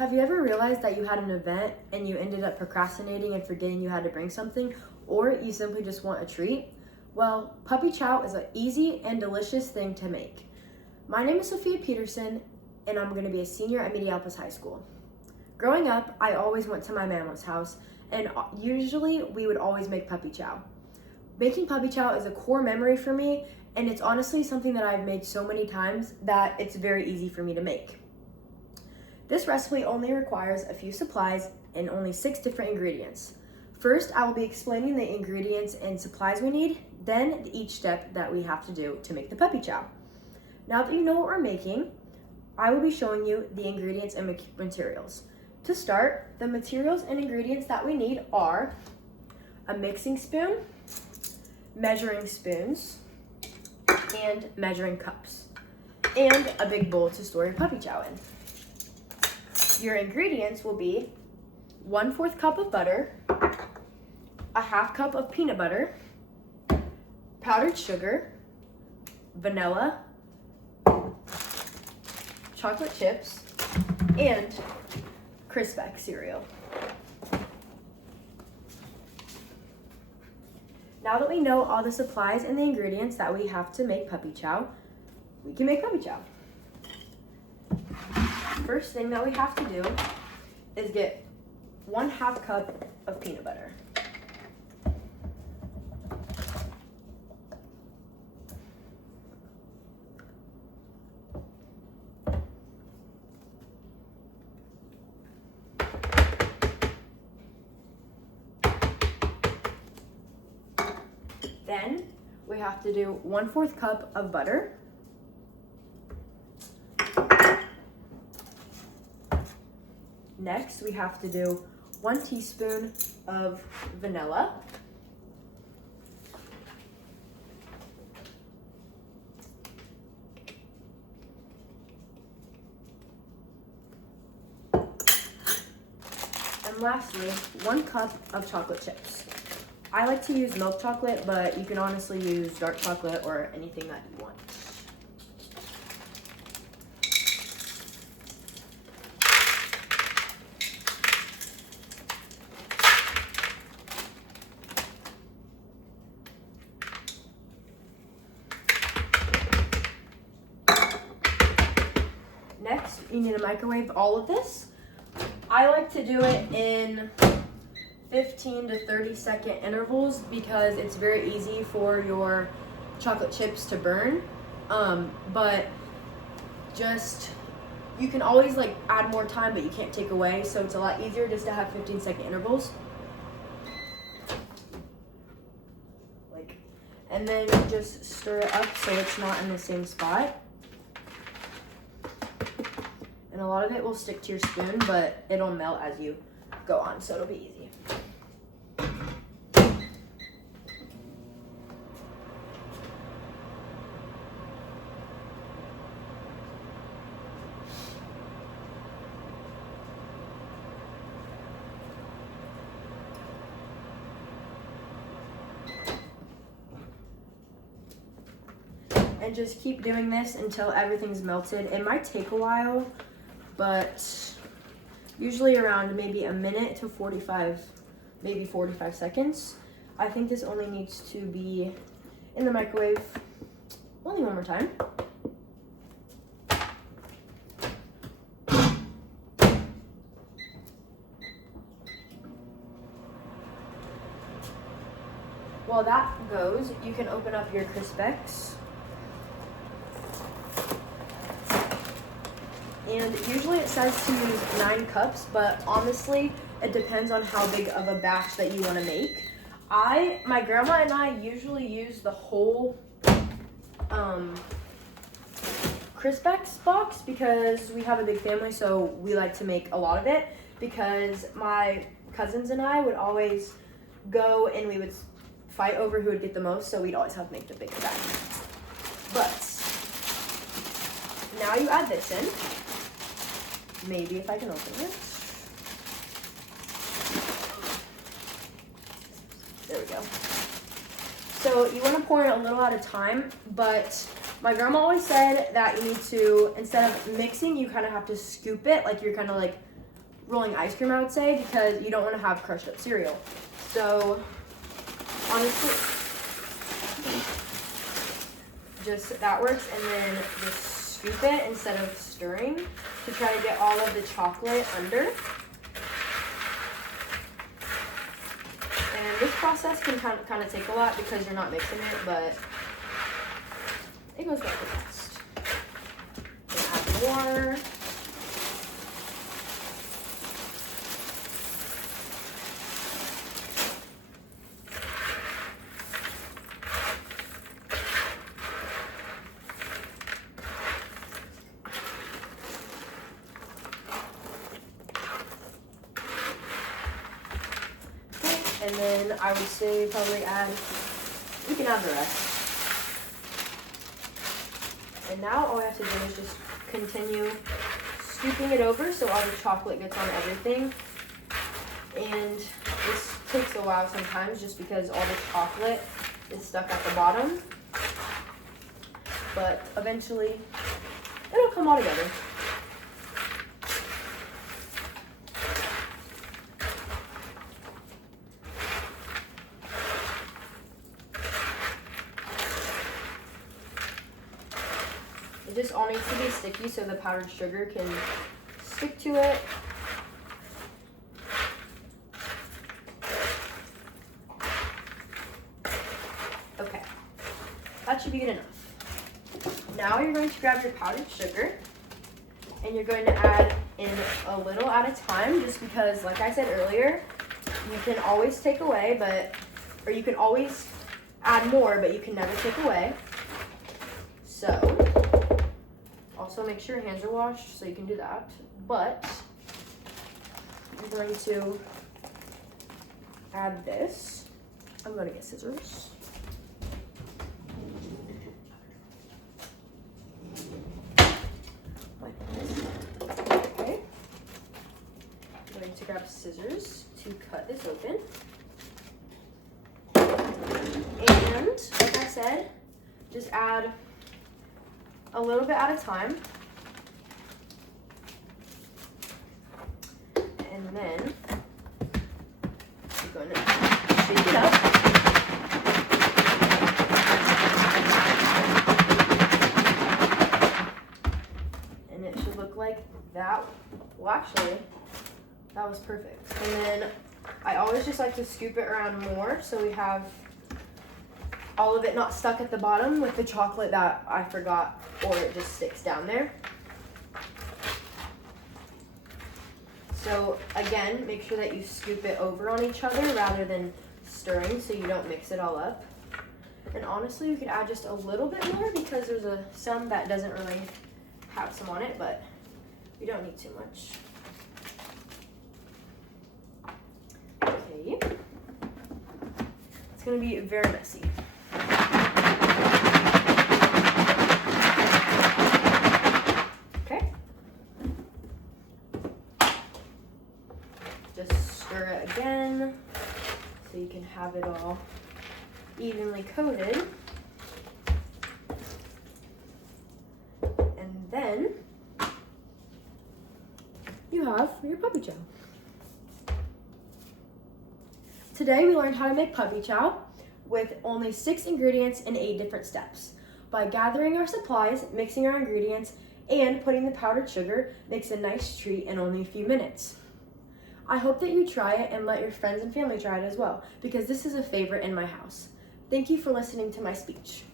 Have you ever realized that you had an event and you ended up procrastinating and forgetting you had to bring something, or you simply just want a treat? Well, puppy chow is an easy and delicious thing to make. My name is Sophia Peterson, and I'm going to be a senior at Minneapolis High School. Growing up, I always went to my mama's house, and usually we would always make puppy chow. Making puppy chow is a core memory for me, and it's honestly something that I've made so many times that it's very easy for me to make. This recipe only requires a few supplies and only 6 different ingredients. First, I will be explaining the ingredients and supplies we need, then each step that we have to do to make the puppy chow. Now that you know what we're making, I will be showing you the ingredients and materials. To start, the materials and ingredients that we need are a mixing spoon, measuring spoons, and measuring cups, and a big bowl to store your puppy chow in. Your ingredients will be 1/4 cup of butter, a 1/2 cup of peanut butter, powdered sugar, vanilla, chocolate chips, and Crispec cereal. Now that we know all the supplies and the ingredients that we have to make puppy chow, we can make puppy chow. First thing that we have to do is get 1/2 cup of peanut butter. Then we have to do 1/4 cup of butter. Next, we have to do 1 teaspoon of vanilla. And lastly, 1 cup of chocolate chips. I like to use milk chocolate, but you can honestly use dark chocolate or anything that you want. Next, you need to microwave all of this. I like to do it in 15 to 30 second intervals because it's very easy for your chocolate chips to burn. But just, you can always add more time, but you can't take away. So it's a lot easier just to have 15-second intervals. And then just stir it up so it's not in the same spot. And a lot of it will stick to your spoon, but it'll melt as you go on, so it'll be easy. And just keep doing this until everything's melted. It might take a while, but usually around maybe a minute to 45, maybe 45 seconds. I think this only needs to be in the microwave only one more time. While that goes, you can open up your Crispecs. And usually it says to use 9 cups, but honestly, it depends on how big of a batch that you want to make. My grandma and I usually use the whole Crispecs box because we have a big family, so we like to make a lot of it because my cousins and I would always go and we would fight over who would get the most, so we'd always have to make the bigger batch. But now you add this in. Maybe if I can open it. There we go. So you want to pour it a little at a time, but my grandma always said that you need to, instead of mixing, you kind of have to scoop it, like you're kind of like rolling ice cream, I would say, because you don't want to have crushed up cereal. So honestly, just that works. And then just scoop it instead of stirring to try to get all of the chocolate under. And this process can kind of take a lot because you're not mixing it, but it goes right the best. And add more. And then I would say probably you can add the rest. And now all we have to do is just continue scooping it over so all the chocolate gets on everything. And this takes a while sometimes just because all the chocolate is stuck at the bottom. But eventually it'll come all together. It just all needs to be sticky so the powdered sugar can stick to it. Okay, that should be good enough. Now you're going to grab your powdered sugar and you're going to add in a little at a time, just because, like I said earlier, you can always take away, or you can always add more, but you can never take away. So also make sure your hands are washed so you can do that. But I'm going to add this. I'm going to get scissors. Like this. Okay. I'm going to grab scissors to cut this open. And like I said, just add a little bit at a time. And then you're going to shake it up. And it should look like that. Well, actually, that was perfect. And then I always just like to scoop it around more so we have all of it not stuck at the bottom with the chocolate that I forgot, or it just sticks down there. So again, make sure that you scoop it over on each other rather than stirring so you don't mix it all up. And honestly, you could add just a little bit more because there's some that doesn't really have some on it, but you don't need too much. Okay. It's gonna be very messy. Just stir it again so you can have it all evenly coated. And then you have your puppy chow. Today we learned how to make puppy chow with only 6 ingredients and 8 different steps. By gathering our supplies, mixing our ingredients, and putting the powdered sugar makes a nice treat in only a few minutes. I hope that you try it and let your friends and family try it as well, because this is a favorite in my house. Thank you for listening to my speech.